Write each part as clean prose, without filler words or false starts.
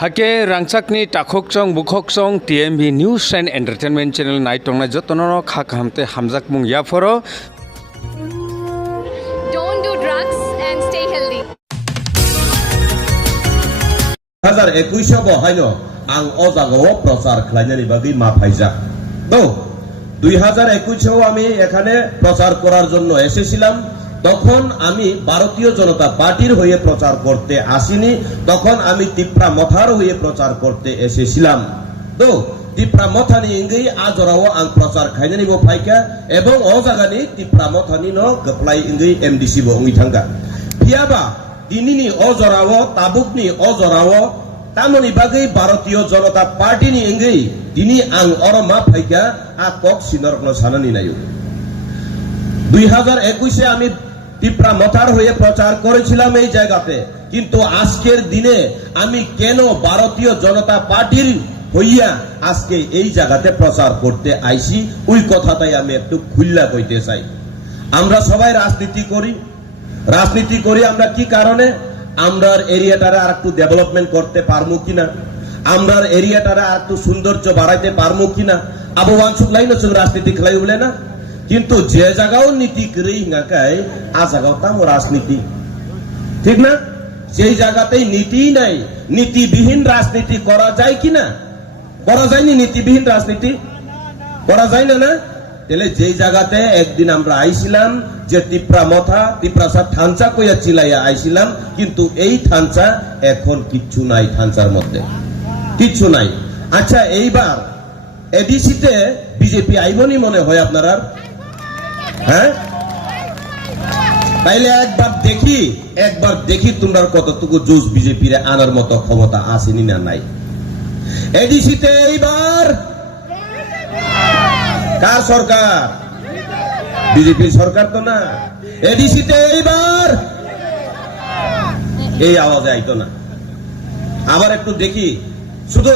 Hake rangchakni takhokchong bukhokchong TMV News and Entertainment Channel nai tongnai jotono khakhamte hamjak mung yaporo. Don't do drugs and stay healthy. 2021 বহাইনো আং অজাগাও প্রচার খাইনানি বাগি মা ফাইজা তো 2021 আমি এখানে প্রচার করার জন্য এসেছিলাম তখন আমি ভারতীয় জনতা পার্টির হয়ে প্রচার করতে আসিনি তখন আমি তিপ্রা মথার হয়ে প্রচার করতে এসেছিলাম তো তিপ্রা মথানি ইংগি আজরাও আং প্রচার খাইনানি বো ফাইকা এবং অজাগানি তিপ্রা মথানি ন গপ্লাই ইংগি এমডিসি বো উই থাঙ্গা পিয়াবা দিনিনি অজরাও তাবুকনি অজরাও তামনি বাগৈ ভারতীয় জনতা পার্টিনি ইংগি দিনি আং অরমা ফাইকা আকক সিনরকনো সানানি নায়ু 2021 আমি তিপ্রা মথার হয়ে প্রচার করেছিলাম এই জায়গাতে কিন্তু আজকের দিনে আমি কেন ভারতীয় জনতা পার্টির হইয়া আজকে এই জায়গাতে প্রচার করতে আইছি ওই কথাটাই আমি একটু খুললা কইতে চাই আমরা সবাই রাজনীতি করি আমরা কি কারণে আমরার এরিয়াটারে আর একটু ডেভেলপমেন্ট করতে পারমু কিনা আমরার এরিয়াটারে আর একটু সৌন্দর্য বাড়াইতে পারমু কিনা আবু ওয়ানসুক লাইনো সঙ্গে রাজনীতি খেলাই বলে না কিন্তু যে জায়গাও নীতি করি হিঙ্গাকায় আ জায়গাও তামো রাজনীতি ঠিক না সেই জায়গাতেই নীতি নাই নীতিবিহীন রাজনীতি করা যায় কিনা করা যায়নি নীতিবিহীন রাজনীতি করা যায় না না তাহলে যেই জায়গাতে একদিন আমরা আইছিলাম যে তিপ্রাসাদ থানচা কইয়া চিলাইয়া আইছিলাম কিন্তু এই থানচা এখন কিচ্ছু নাই থানচার মধ্যে কিচ্ছু নাই আচ্ছা এইবার এডিসিতে বিজেপি আইবনি মনে হয় আপনারা হ্যাঁ তাইলে একবার দেখি তোমরা কতটুকু জোশ বিজেপি রে আনার মতো ক্ষমতা আসেনি না নাই এডিসিতে এইবার কার সরকার বিজেপি সরকার তো না এডিসিতে এইবার এই আওয়াজে আইতো না আবার একটু দেখি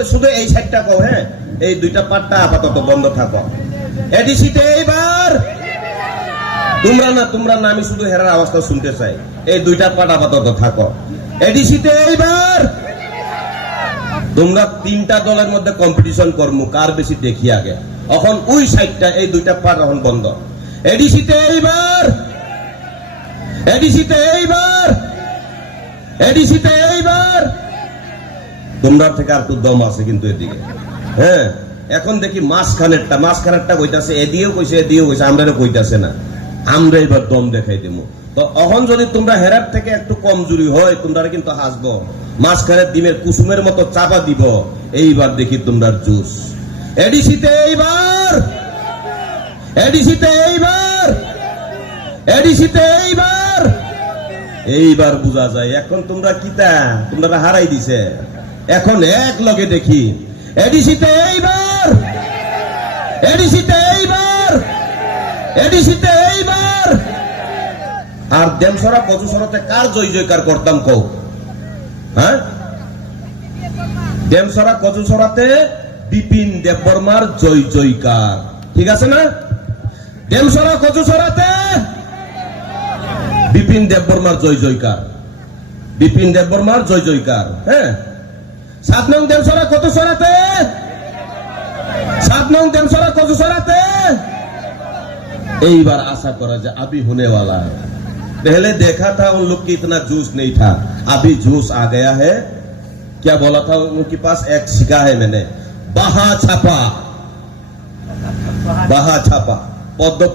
শুধু এই সাইডটা কও হ্যাঁ এই দুইটা পাটটা আপাতত বন্ধ থাকো এডিসিতে এইবার তোমরা না আমি শুধু হেরার আওয়াজটা শুনতে চাই এই দুইটা পাট আপাতত থাকো এডিসিতে এইবার তোমরা তিনটা দলের মধ্যে কম্পিটিশন করমু কার বেশি দেখি আগে এখন ওই সাইডটা এই দুইটা পাট এখন বন্ধ এডিসিতে এইবার তোমরা থেকে আর একটু দম আছে কিন্তু এদিকে হ্যাঁ এখন দেখি মাঝখানেরটা কইতাছে এদিকেও কইছে আমরাও কইতাছে না আমরা এবার দম দেখাই দেবো তো এখন যদি তোমরা হেরার থেকে একটু কমজোরি হয় তোমরা কিন্তু হাসবো মাঝখানের ডিমের কুসুমের মতো চাপা দিব এইবার দেখি তোমরা জুস এডিসিতে এইবার বুঝা যায় এখন তোমরা কিতা তোমরা হারাই দিছে এখন এক লগে দেখি এডিসিতে এইবার আর দেমসরা কচুসরাতে কার জয় জয়কার করতাম কও হ্যাঁ দেমসরা কচুসরাতে বিপিন দেববর্মার জয় জয়কার ঠিক আছে না দেমসরা কচুসরাতে বিপিন দেববর্মার জয় জয়কার হ্যাঁ 7 নং দেমসরা কচুসরাতে এইবার आशा करा जाए अभी होने वाला है पहले देखा था उन लोग की इतना जूस नहीं था अभी जूस आ गया है क्या बोला था उनके पास एक सिक्का है मैंने बाहा छापा पद्म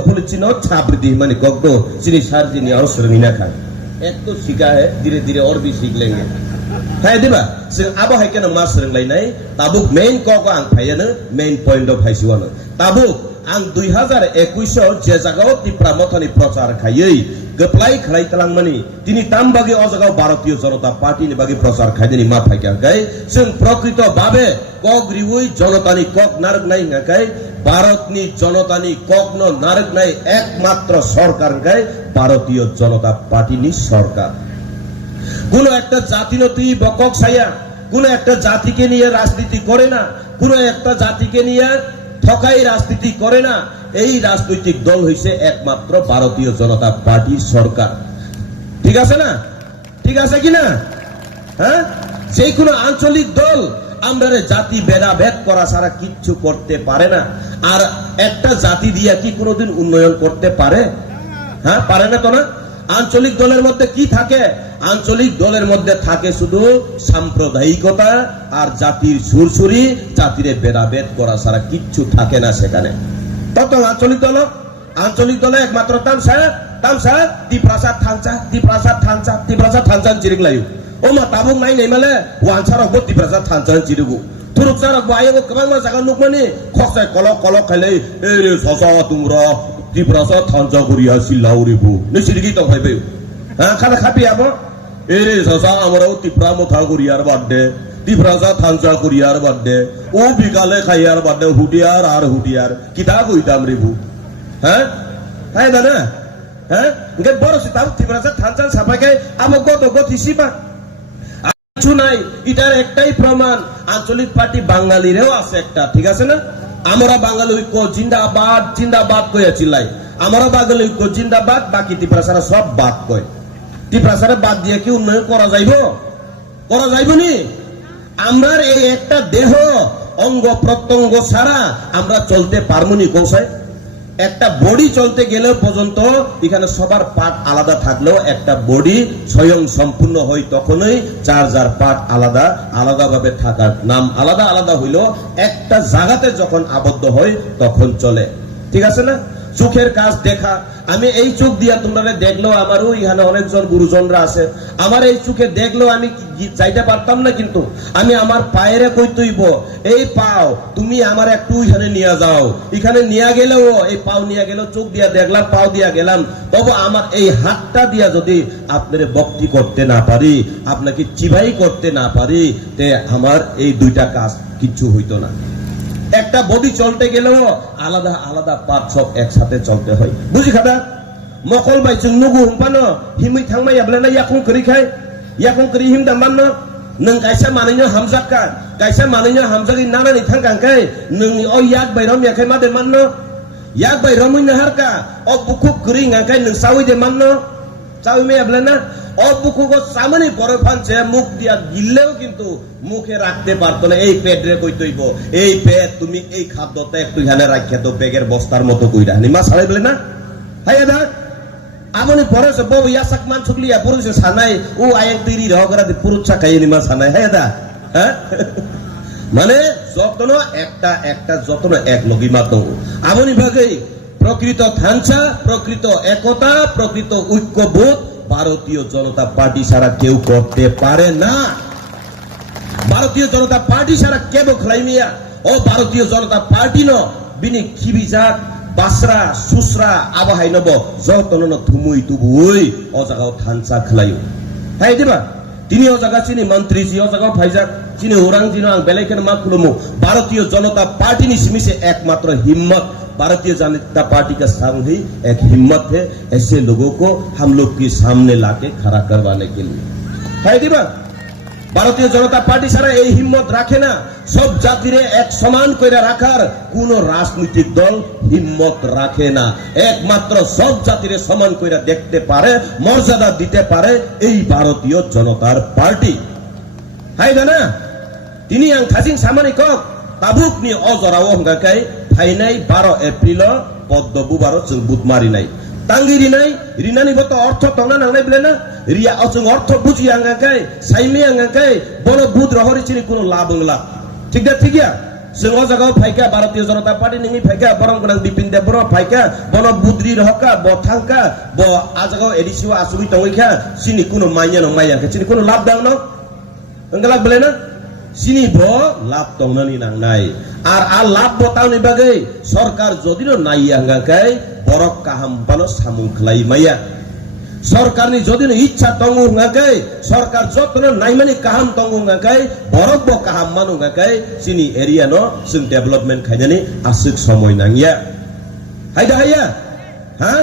फूल चिन्ह छाप दी मैंने गग्गो चिनी सार चिनी और सुरंगिना खाए एक तो सिक्का है धीरे धीरे और भी सीख लेंगे है दिबा अब है क्या मास रोंगलाय नहीं ताबुक मेन कक आं फायनो मेन पॉइंट ऑफ फायसिवानो ताबुक आं 2021 जे जागाव तिप्रा मथानि प्रचार खायै गप्लाय खलाय तलांगमानि तिनि तामबागे अजागाव भारतीय जनता पार्टीनि बागे प्रचार खायनि मा फायका गाय जों प्रकृत भाबे कक रिवै जनतानि कक नारगनाय गाय भारतनि जनतानि कक न नारगनाय एकमात्र सरकार गाय भारतीय जनता पार्टीनि सरकार কোন একটা জাতিনতি বকক ছায়া কোন একটা জাতিকে নিয়ে রাজনীতি করে না কোন একটা জাতিকে নিয়ে ঠকাই রাজনীতি করে না এই রাজনৈতিক দল হইছে একমাত্র ভারতীয় জনতা পার্টি সরকার ঠিক আছে না ঠিক আছে কিনা হ্যাঁ যে কোনো আঞ্চলিক দল আমরা জাতি ভেদাভেদ করা ছাড়া কিচ্ছু করতে পারে না। আর একটা জাতি দিয়ে কি কোনোদিন উন্নয়ন করতে পারে? হ্যাঁ, পারে না তো না। আঞ্চলিক দলের মধ্যে কি থাকে? আঞ্চলিক দলের মধ্যে থাকে শুধু সাম্প্রদায়িকতা আর জাতির সুরসুরি, জাতির ভেদাভেদ করা ছাড়া কিচ্ছু থাকে না সেখানে। তত আঞ্চলিক দলে একমাত্র তামসা তিপ্রাসাদ থানচা চিরিক লাইও ও মা তাবুক নাই নেমালে ওয়ানসারক তিপ্রাসাদ থানচা চিরিগু তুরুক সারক বায়গো गोबां मा जागा नुकमानि खसाय कलक खायलै ए ससा तुमरा तिप्रासाद थानचा गुरिया सिलाउरिबु नसिरिगि तो फाइबे हां खाना खापि आबो ए रे ससा আমরাও तिप्रा मोथा गुरियार बादे तिप्रासाद थानचा गुरियार बादे ओ बिकाले खायार बादे हुडियार आर हुडियार किता कइताम रिबु হ্যাঁ হ্যাঁ দাদা হ্যাঁ ইনকে বড় সিতাব তিপ্রাসাদ থানচা সাপাকে আমো গত হিসিবা কিছু নাই। এটার একটাই প্রমাণ, আঞ্চলিক পার্টি বাঙালিরেও আছে একটা, ঠিক আছে না? আমরা বাঙালি ঐক্য জিন্দাবাদ জিন্দাবাদ কইয়া চিল্লাই, আমরা বাঙালি ঐক্য জিন্দাবাদ, বাকি তিপ্রাসারা সব বাদ কয়। তিপ্রাসারা বাদ দিয়ে কি উন্নয়ন করা যাইব নি? আমরা এই একটা দেহ অঙ্গ প্রত্যঙ্গ ছাড়া আমরা চলতে পারবো নি কৌশায়? একটা বডি চলতে গেলেও পর্যন্ত এখানে সবার পার্ট আলাদা থাকলেও একটা বডি স্বয়ং সম্পূর্ণ হয় তখনই, যার পার্ট আলাদা আলাদাভাবে থাকার নাম আলাদা আলাদা হইলো একটা জায়গাতে যখন আবদ্ধ হয় তখন চলে, ঠিক আছে না? চোখের কাজ দেখা, আমি এই চোখ দিয়া তোমরা দেখলেও, আমারও এখানে অনেকজন গুরুজনরা আছে, আমার এই চোখে দেখলেও আমি যাইতে পারতাম না, কিন্তু আমি আমার পায়েরে কই তৈব এই পাও তুমি আমার একটু এখানে নিয়ে যাও, এখানে নিয়ে গেলেও এই পাও নিয়ে গেলেও চোখ দিয়া দেখলাম, পাও দিয়া গেলাম, তবে আমার এই হাতটা দিয়া যদি আপনার ভক্তি করতে না পারি, আপনাকে চিবাই করতে না পারি, তে আমার এই দুইটা কাজ কিচ্ছু হইতো না। একটা বডি চলতে গেলেও আলাদা আলাদা পার্ট সব একসাথে চলতে হয়, বুঝি খাদা? মকল বাই जों नुगु हमपानो हिमै थांबाय याब्लाना याखं करिखाय याखं करि हिम दामानो नों गायसा मानैनो हामजाका गायसा मानैनो हामजागि नानानि थांगांखाय नोंनि अ याक बायरम याखाय मा देमानो याक बायरम इन हारका अ बुखुक करि गांखाय नों सावि देमानो सावि मे याब्लाना अ बुखुको सामने बড় ফানছে মুখ দিয়া গিললেও কিন্তু মুখে রাখতে পারতো না, এই পেট রে কই তৈব, এই পেট তুমি এই খাদ্যটা একটু এখানে রাখিয়া তো ব্যাগের বস্তার মতো কইরা নিমা ছাড়াই বলে না। হাই দা আমনি পরেছে বউ ইয়াসাক মান ছুকলিয়া পুরুষ সানাই ও আয়েন তৈরি রহগরা পুরুষ চাকাই নিমা সানাই। হাই দা হ্যাঁ মানে যতন একটা যতন এক লগি মাতো আমনি ভাগে প্রকৃত থানচা, প্রকৃত একতা, প্রকৃত ঐক্যবোধ ভারতীয় জনতা পার্টি ছাড়া কেউ করতে পারে না। ভারতীয় জনতা পার্টি ছাড়া কেব খলাইমিয়া ও ভারতীয় জনতা পার্টি ন বিনি খিবিজাক বাসরা সুসরা আবাহাই নব যতন থুমুই তুবুই ও জায়গাও থানচা খলাইও। হ্যাঁ দিবা তিনি ও জায়গা চিনি মন্ত্রী জি ও জায়গাও ফাইজাক চিনি ওরাং জিনো আং বেলাইকেন মা খুলুমু। ভারতীয় জনতা पार्टी नि सिमिसे एकमात्र हिम्मत भारतीय जनता पार्टी का संग ही एक हिम्मत है, ऐसे लोगों को हम लोग के सामने लाके खड़ा करवाने के लिए। है दिबा भारतीय जनता पार्टी सारा এই হিম্মত রাখে না, সব জাতিরে এক সমান কইরা রাখার কোন রাজনৈতিক দল হিম্মত রাখে না। একমাত্র সব জাতিরে সমান কইরা দেখতে পারে, মর্যাদা দিতে পারে এই ভারতীয় জনতার পার্টি। হাই জানা তিনি আং খাসিং সামানি কক তাবুক নি অজরাও হংগাকাই ফাইনাই 12 এপ্রিল পদ্ম বুবারো जों বুধমারি নাই তাঙ্গি রিনাই রিনানি বত অর্থ তংনা নাংনাই বলে না রিয়া जों অর্থ বুঝি আঙ্গাকাই সাইমে আঙ্গাকাই বড় বুধ রহরি চিনি কোন লাভ বাংলা ঠিক দা ঠিক ইয়া जों অ জায়গাও ফাইকা ভারতীয় জনতা পার্টি নিমি ফাইকা বরং গনাং বিপিন দেব বড় ফাইকা বন বুদ্রি রহকা ব থাংকা ব আজাগাও এডিসিও আসুই তংইখা চিনি কোন মাইয়া নং মাইয়া চিনি কোন লাভ দাং ন अंगला बोले ना सिनी भो लाभ तंगनानि नांगनाय आर आ लाभ बतावनि बागै सरकार जदिनो नायि आंगाकाय बरक काहाम बानो सामुं खलाई माया सरकारनि जदिनो इच्छा तंगु आंगाकाय सरकार जतनो नायमानि काहाम तंगु आंगाकाय बरक बो काहाम मानु आंगाकाय सिनी एरिया नो जों डेभलपमेन्ट खायनानि आसुक समय नांगिया हायदा हाया हा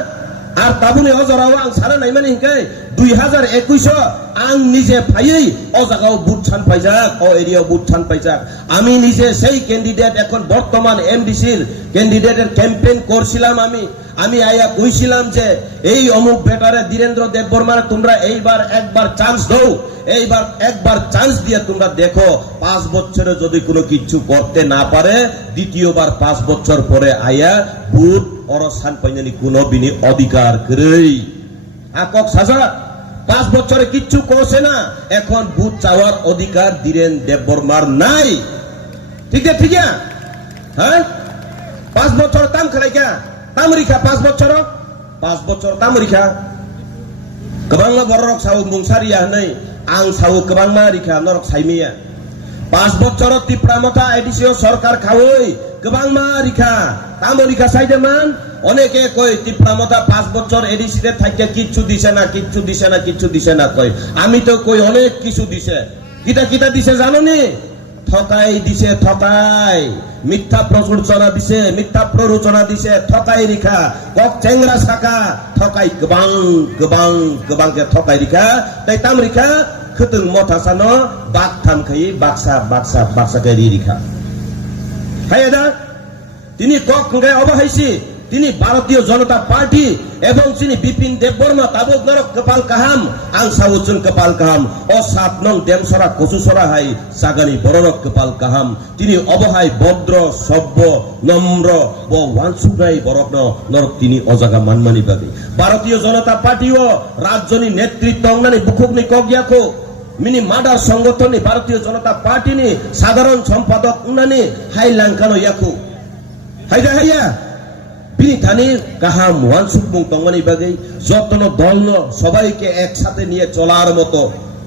আর তাবুনে অজরাও আং সারা নাইমানি হিকাই 2021 আং নিজে ফাইই ও জায়গাও বুট ছান পাইজাক ও এরিয়াও বুট ছান পাইজাক আমি নিজে সেই ক্যান্ডিডেট এখন বর্তমান এমডিসির ক্যান্ডিডেটের ক্যাম্পেইন করছিলাম আমি আইয়া কইছিলাম যে এই অমুক বেটারে ধীরেন্দ্র দেববর্মারে তোমরা এইবার একবার চান্স দাও, এইবার একবার চান্স দিয়ে তোমরা দেখো 5 বছরে যদি কোনো কিছু করতে না পারে দ্বিতীয়বার 5 বছর পরে আইয়া বুট অরসান পাইনি কোনো বিনি অধিকার করেই আকক সাজা 5 বছরে কিচ্ছু করছে না, এখন বুট চাওয়ার অধিকার ধীরেন্দ্র দেববর্মার নাই। ঠিক আছে, ঠিক আছে, হ্যাঁ 5 বছর তাম খেলাইকা তামরিখা 5 বছর তামরিখা गोबां बरक साउ मुंसारिया नै आं साउ गोबां मारिखा नरक साइमिया 5 বছর ত্রিপুরামথা এডিসিও সরকার খাওই गोबां मारिखा তামরিখা সাইদেমান অনেকে কই ত্রিপুরামথা 5 বছর এডিসিতে থাকে কিচ্ছু দিছে না কই আমি তো কই অনেক কিছু দিছে কিটা দিছে জানো নি ঠকাই দিছে ঠকাই মিথ্যা প্ররোচনা দিছে ঠকাই রিখা কক চেংরা সাকা ঠকাই গোবাং কে ঠকাই রিখা তাই তাম রিখা খতং মথা সানো বাক থাম খাই বাক্সা কে রিখা হায়দা তিনি কক গে অবহাইছি তিনি ভারতীয় জনতা পার্টি এবং তিনি বিপিন দেববর্মা তাবুক নরক কপাল কাহাম আং সাউচুন কপাল কাহাম ও 7 নং দেমসরা কচুসরা হাই সাগানি বড়রক কপাল কাহাম তিনি অবহাই ভদ্র সভ্য নম্র ও ওয়ানসুগাই বরক নরক তিনি অজাগা মানমানি বাদী ভারতীয় জনতা পার্টি ও রাজ্যনি নেতৃত্ব অঙ্গনি বুকুকনি কগিয়াকো মিনি মার্ডার সংগঠননি ভারতীয় জনতা পার্টি নি সাধারণ সম্পাদক উনানি হাই লাঙ্কানো ইয়াকো হাইয়া বিধানের কাহাম ওয়ানসুকমুং তঙ্গনি বাগেই যতন দল সবাইকে একসাথে নিয়ে চলার মতো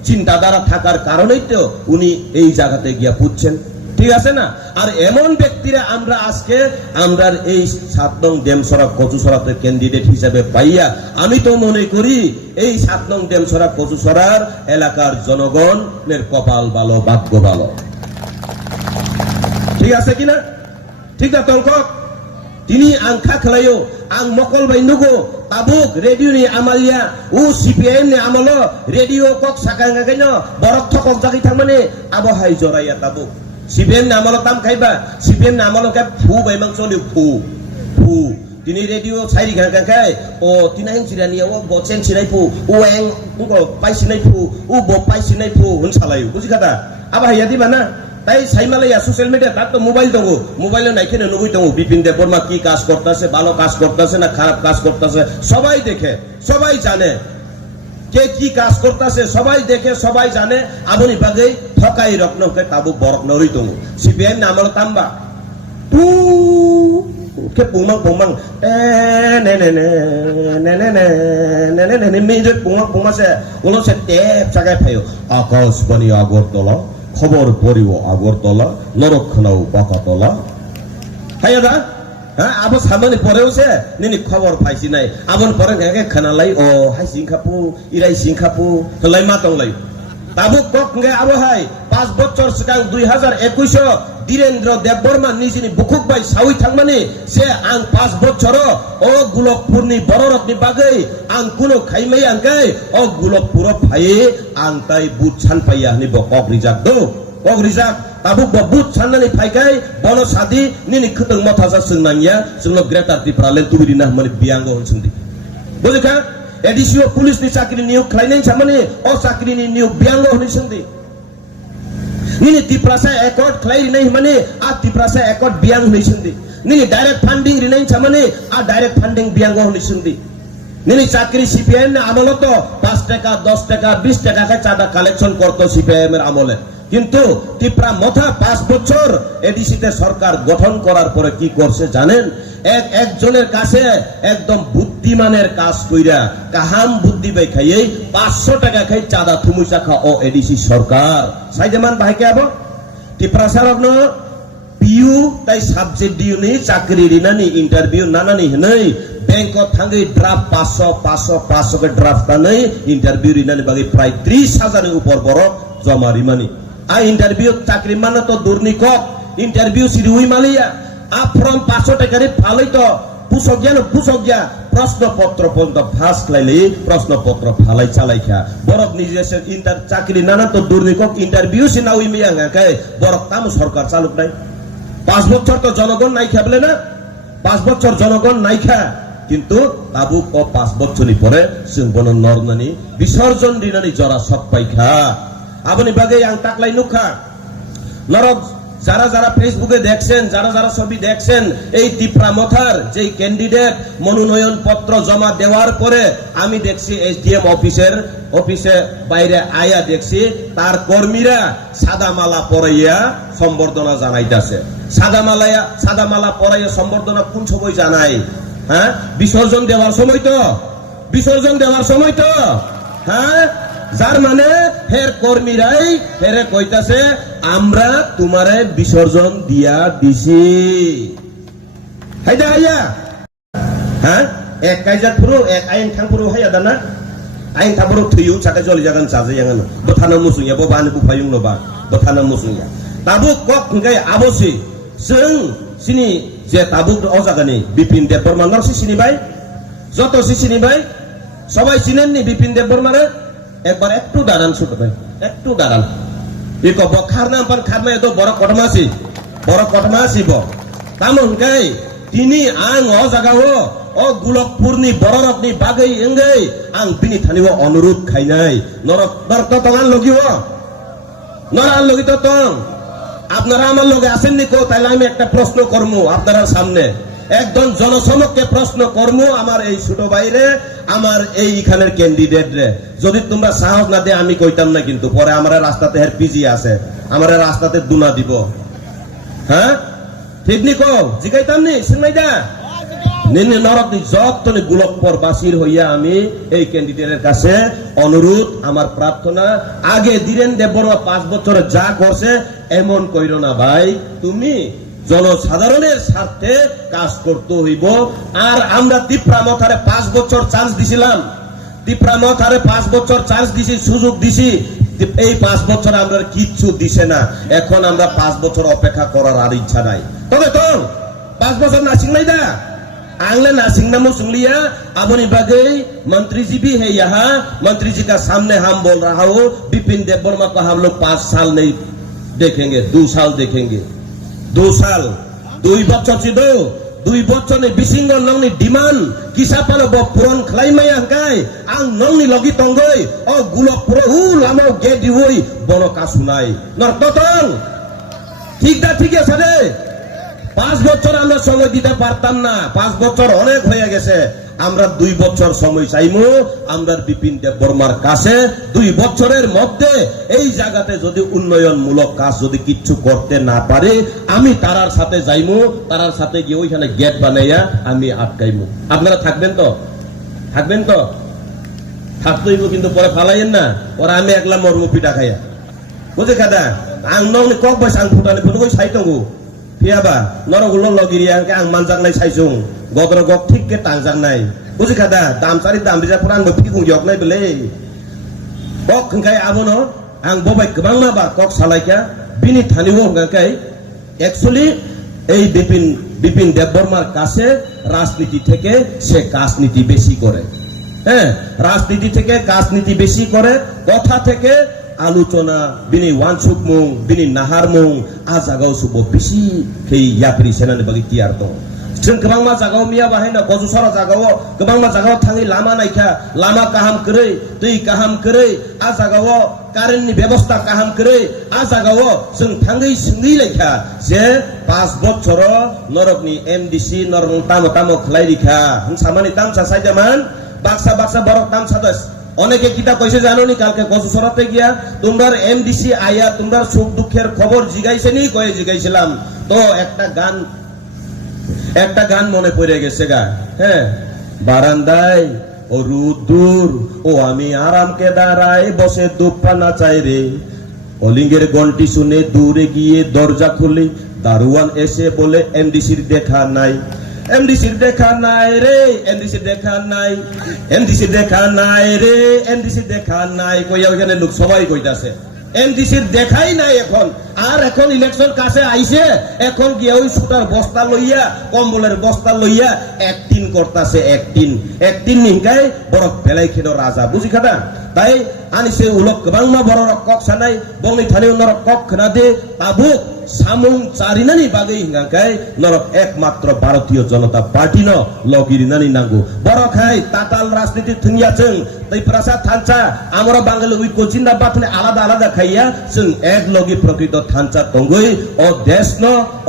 চিন্তাধারা থাকার কারণেই তো উনি এই জায়গাতে গিয়া পুচ্ছেন ঠিক আছে না আর এমন ব্যক্তিরা আমরা আজকে আমরা এই 7 নং দেমসরা কচুসরাতে ক্যান্ডিডেট হিসেবে পাইয়া আমি তো মনে করি এই 7 নং দেমসরা কচুসরার এলাকার জনগণের কপাল ভালো ভাগ্য ভালো ঠিক আছে কিনা ঠিক না তর্ক তিনি angka kelayo ang mokol bay nugo tabuk radio ni amalia u CPM ni amalo radio kok sakanga ganyo borok thokok jagi thangmane abo hai joraya tabuk CPM ni amalo tam khaiba CPM ni amalo ka phu bay mangcholi phu তিনি radio ছাইরি গান খাই ও তিনাইং চিরানি ও বচেন চিরাই ফু ও এং উঙ্গো পাইছিনাই ফু ও ব পাইছিনাই ফু হুন সালায়ু বুঝি কথা আবা হাইয়াদি বানা তাই সাইমালাইয়া সোশ্যাল মিডিয়া তার তো মোবাইল দঙ্গো মোবাইলে নাইখেনে নবই দঙ্গো বিপিন দেববর্মা কি কাজ করতেছে ভালো কাজ করতেছে না খারাপ কাজ করতেছে সবাই দেখে সবাই জানে কে কি কাজ করতেছে সবাই দেখে সবাই জানে আবনি বাগে ঠকাই রত্নকে তাবু বরক নরই দঙ্গো সিপিএম নামল তাম্বা টু কে পুমাং নে মিজে পুমাং সে উলো সে টেপ জায়গায় ফাইও আকাশবাণী আগরতলা খবর পড়িও আগরতলা নরক্ষণাও পাকাতলা হাইয়া হ্যাঁ আবো সামনে পরেওছে নিনি খবর পাইছি নাই আবন পরে গাকে খানালাই ও হাই সিংখাপু ইরাই সিংখাপু হলাই মাতংলাই তাবুক কক গে আবো হাই 5 বছর সিগাং 2021 ধীরেন্দ্র দেববর্মা নিজনি বুকুক বাই সাউই থাকমানি সে আং 5 বছর ও গুলকপুরনি বড়রতনি বাগৈ আং কুনো খাইমাই আংকাই ও গুলকপুর ফায়ে আং তাই বুট ছান পাইয়া নি বকক রিজাক দো কক রিজাক তাবুক বুট ছাননানি ফাইকাই বন সাদি নিনি খতং মথাসা সুংনাংয়া সুংলো গ্রেটার ত্রিপুরালেন তুবিরিনা মানে বিয়াঙ্গ হনসুন্দি বুঝিকা এডিসিও পুলিশ নি চাকরি নিয়োগ খাইনাই সামানি ও চাকরি নি নিয়োগ বিয়াঙ্গ হনসুন্দি নিনি ত্রিপুরাসা একট খাই নাই মানে আ ত্রিপুরাসা একট বিয়াং হইসুন্দি নিনি ডাইরেক্ট ফান্ডিং রিনাই সামানি আ ডাইরেক্ট ফান্ডিং বিয়াঙ্গ হনসুন্দি নিনি চাকরি সিপিএম না আমলে তো 5 টাকা 10 টাকা 20 টাকা কা চাঁদা কালেকশন করতো সিপিএম এর আমলে কিন্তু ত্রিপুরা মথা 5 বছর এডিসিতে সরকার গঠন করার পরে কি করছে জানেন একজনের কাছে একদম বুদ্ধিমানের কাজ কইরা কাহাম বুদ্ধি বাই খাইয়ে 500 টাকা খাই চাঁদা থুমুসা খা ও এডিসি সরকার সাইদেমান ভাইকে আবো ত্রিপুরা সারগ্ন পিউ তাই সাবজেক্ট দিউ নি চাকরি রিনানি ইন্টারভিউ নানানি হনই ব্যাংক থাঙ্গি ড্রাফট 500 কে ড্রাফট নাই ইন্টারভিউ রিনানি বাকি প্রায় 30,000 এর উপর বড় জমা রিমানি আ ইন্টারভিউ চাকরি মানে তো দুর্নীকক ইন্টারভিউ সিরুই মালিয়া আ ফর্ম 500 টাকা রে ফালাই তো পুষক প্রশ্নপত্র পর্যন্ত ফার্স্ট লাইলে প্রশ্নপত্র ফালাই চালাইখা বরক নিজে ইন্টার চাকরি নানা তো দুর্নীকক ইন্টারভিউ সিনাউই মিয়া গায় বরক তাম সরকার চালুক নাই 5 বছর তো জনগণ নাই খাবলে না 5 বছর জনগণ নাই খা কিন্তু তাবুক ও 5 বছরই পরে जों বন নরনানি বিসর্জন দিনানি জরা সব পাইখা আপনি বাগে আং তাকলাই নুখা নরক যারা যারা ফেসবুকে দেখছেন যারা যারা ছবি দেখছেন এই টিপরা মথার যে ক্যান্ডিডেট মনোনয়ন পত্র জমা দেওয়ার পরে আমি দেখছি এসডিএম অফিসে বাইরে আয়া দেখছি তার কর্মীরা সাদা মালা পরাইয়া সম্বর্ধনা জানাইতাছে সাদা মালা পরাইয়া সম্বর্ধনা কোন সময় জানাই হ্যাঁ বিসর্জন দেওয়ার সময় তো হ্যাঁ যার মানে হের কর্মীরাই হেরে কইতাছে আমরা তোমারে বিসর্জন দিয়া দিছি হাইদা হাইয়া হ্যাঁ এক কাইজার পুরো এক আইন থাং পুরো হাইয়া দানা আইন থাপুরো থুইউ চাকা জলি জাগান চাজে ইয়াঙ্গানো বথানা মুসুংয়া বানি বুফাयुं नबा बथाना मुसुंया ताबुक कक ngay abosi जों सिनि जे ताबुक अजागानि बिपिन देबबर्मा नरसि सिनिबाय যত সিনিবাই সবাই চিনেননি বিপিন দেববর্মারে একবার একটু দাঁড়ান ছোট ভাই একটু দাঁড়ান ই কব খারনাম পান খারমায় তো বড় কটমাসি ব তামন গাই তিনি আং অ জাগাও ও গুলকপুরনি বড়রকনি বাগৈ এঙ্গৈ আং বিনি থানিব অনুরোধ খাইনাই নরক নরক তঙান লগিব নরান লগি তো তং আপনারা আমার লগে আসেননি কো তাইলে আমি একটা প্রশ্ন করব আপনারা সামনে একদম জনসমক্ষে প্রশ্ন কর্ম আমার এই ছোট বাইরে আমার এইখানের ক্যান্ডিডেট রে যদি তোমরা সাহস না দে আমি কইতাম না কিন্তু পরে আমার রাস্তাতে হের পিজি আছে আমার রাস্তাতে দুনা দিব হ্যাঁ ঠিক নি কও জিগাইতাম নি শুনাই দা নিনে নরক যতনে গুলকপর বাসির হইয়া আমি এই ক্যান্ডিডেটের কাছে অনুরোধ আমার প্রার্থনা আগে ধীরেন দেববর্মা 5 বছরে যা করছে এমন কইরো না ভাই তুমি জনসাধারণের স্বার্থে কাজ করতে হইব আর আমরা তিপ্রামথারে 5 বছর চান্স দিছিলাম তিপ্রামথারে 5 বছর চান্স দিছি সুযোগ দিছি এই 5 বছর আমরা কিচ্ছু দিছে না এখন আমরা 5 বছর অপেক্ষা করার আর ইচ্ছা নাই তবে তো 5 বছর না সিংলাই দা आंगले नासिंग नामो सुंगलिया अपनी बागै मंत्री जी भी है यहाँ मंत्री जी का सामने हम बोल रहा हूँ बिपिन देबबर्मा को हम लोग 5 साल नहीं देखेंगे 2 साल देखेंगे 2 साल 2 बच्चों से 2 बच्चों ने बिसिंग नंगनी डिमांड किसा पालो बो पुरन खलाइमाय आंगाय आं नंगनी लगी तंगै ओ गुलक पुरो लामो गेट होई बनो का सुनाई नरततन ठीक আছে রে 5 বছর আমরা সময় দিতে পারতাম না 5 বছর অনেক হয়ে গেছে আমরা 2 বছর সময় চাইমু আমরা বিপিন দেববর্মার কাছে 2 বছরের মধ্যে এই জায়গাতে যদি উন্নয়নমূলক কাজ যদি কিচ্ছু করতে না পারে আমি তারার সাথে যাইমু তারার সাথে গিয়ে ওইখানে গেট বানাইয়া আমি আটকাইমু আপনারা থাকবেন তো থাকতেই কিন্তু পরে ফালাইয়েন না ওরা আমি একলা মরমু পিঠা খাইয়া বুঝে খাদা আং নংনি কক বয়স আং ফুটানি ফুটো কই সাইতঙ্গু Piaba, norogulo logiria ke ang manjang nai saisung, godro gok tik ke tangjang nai. Uji kada, dam sari dam bisa puran go pikung yok nai bele. Kok kai abono, ang bobai kebang na ba kok salaika, bini thani wo kai. Actually, এই বিপিন দেববর্মার কাছে রাজনীতি থেকে সে কাজনীতি বেশি করে হ্যাঁ রাজনীতি থেকে কাজনীতি বেশি করে কথা থেকে আলোচনা বিনি ওয়ানসুকমুং বিনি নাহারমুং আ জাগাও সুবো বেশি সেই ইয়াপ্রি সেনানি বাগি তিয়ার দं जों गोबां मा जागाव मिया बाहायना गजुसरा जागाव गोबां मा जागाव थाङै लामा नायखा लामा काहाम करै दै काहाम करै आ जागाव कारेन्टनि व्यवस्था काहाम करै आ जागाव जों थाङै सिङै लायखा जे 5 বছর नरकनि एमडीसी नरक तामो खलाइरिखा सामानि तामसा साइदामान बाक्सा बरक तामसा दस অনেকে কিতা কইছে জানোনি কালকে গজুসরাতে গিয়া তোমরার এমডিসি আয়া তোমরার সুখ দুঃখের খবর জিগাইছেনি কয়ে জিগাইছিলাম তো একটা গান মনে পড়ে গেছে গা হ্যাঁ বারান্দায় ও রুদুর ও আমি আরামকে দাঁড়ায় বসে দুপ্পা নাচাই রে অলিঙ্গের ঘন্টি শুনে দূরে গিয়ে দরজা খুলে দারোয়ান এসে বলে এমডিসির দেখা নাই এমডিসির দেখা নাই রে এমডিসির দেখা নাই এমডিসির দেখা নাই রে এমডিসির দেখা নাই কইয়া ওখানে লোক সবাই কইতাছে এমডিসির দেখাই নাই এখন আর এখন ইলেকশন কাছে আইছে, এখন গিয়ে ওই সুতার বস্তা লইয়া কম্বলের বস্তা লইয়া একদিন করতাছে, একদিন নিংকাই বড় বেলাই খেল রাজা বুঝি খাটা। তাই আনিছে উলক বাংলা বড় কক সানাই বংনি থানি নরক কক খানাদে তাবুক সামুং চারিনানি বাগে হিঙ্গাকাই নরক একমাত্র ভারতীয় জনতা পার্টি ন লগিরিনানি নাঙ্গু বড় খাই তাতাল রাজনীতি থুনিয়াছেন তাই প্রসাদ থানচা আমরা বাঙালি উই কোচিন্দা বাথনে আলাদা আলাদা খাইয়া जों এক লগি প্রকৃত থানচা তঙ্গই ও দেশ ন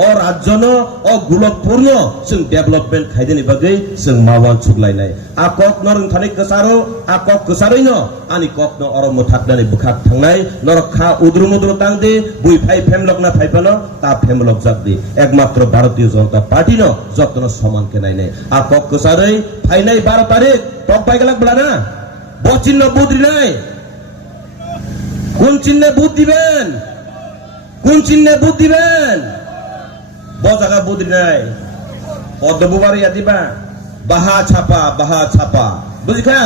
ও রাজ্য ন ও গুলকপূর্ণ जों ডেভেলপমেন্ট খাইদেনি বাগে जों মাওয়ান ছুগলাইনাই আকক নরং থানি কসারো আকক কসারই ন আনি কক ন অরম থাকনানি বুখাক থাंनाय নরক খা উদ্রুমুদ্র তাংদে বুই ফাই ফেমলক না ফাইপানো তা ফেমলক জাগদি একমাত্র ভারতীয় জনতা পার্টি ন যত্ন সমান কে নাই আকক কসারই ফাইনাই 12 তারিখ টপ পাই গেলাক বলা না বচিহ্ন বুদ্রি নাই কোন চিহ্নে বুধ দিবেন বজাগা বুদ্রি নাই পদ্মবুবার ইয়া দিবা বাহা ছাপা বুঝিখা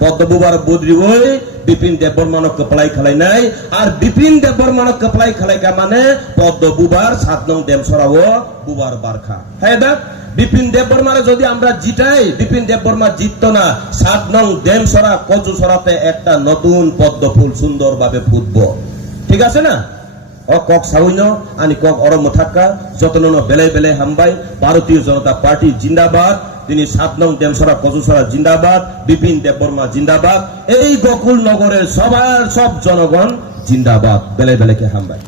পদ্মবুবার বুদ্রি ওই বিপিন দেববর্মানক কপলাই খালাই নাই আর বিপিন দেববর্মানক কপলাই খালাইকা মানে পদ্মবুবার 7 নং দেমসরাও বুবার বারখা হ্যাঁ দেখ বিপিন দেববর্মারে যদি আমরা জিতাই বিপিন দেববর্মা জিততো না 7 নং দেমসরা কচুসরাতে একটা নতুন পদ্ম ফুল সুন্দরভাবে ফুটবো ঠিক আছে না ও কক সাউইনো আনি কক অরম থাকা যতন বেলে হামবাই ভারতীয় জনতা পার্টি জিন্দাবাদ তিনি 7 নং দেমসরা কচুসরা জিন্দাবাদ বিপিন দেববর্মা জিন্দাবাদ এই গোকুল নগরের সব জনগণ জিন্দাবাদ বেলে কে হামবাই।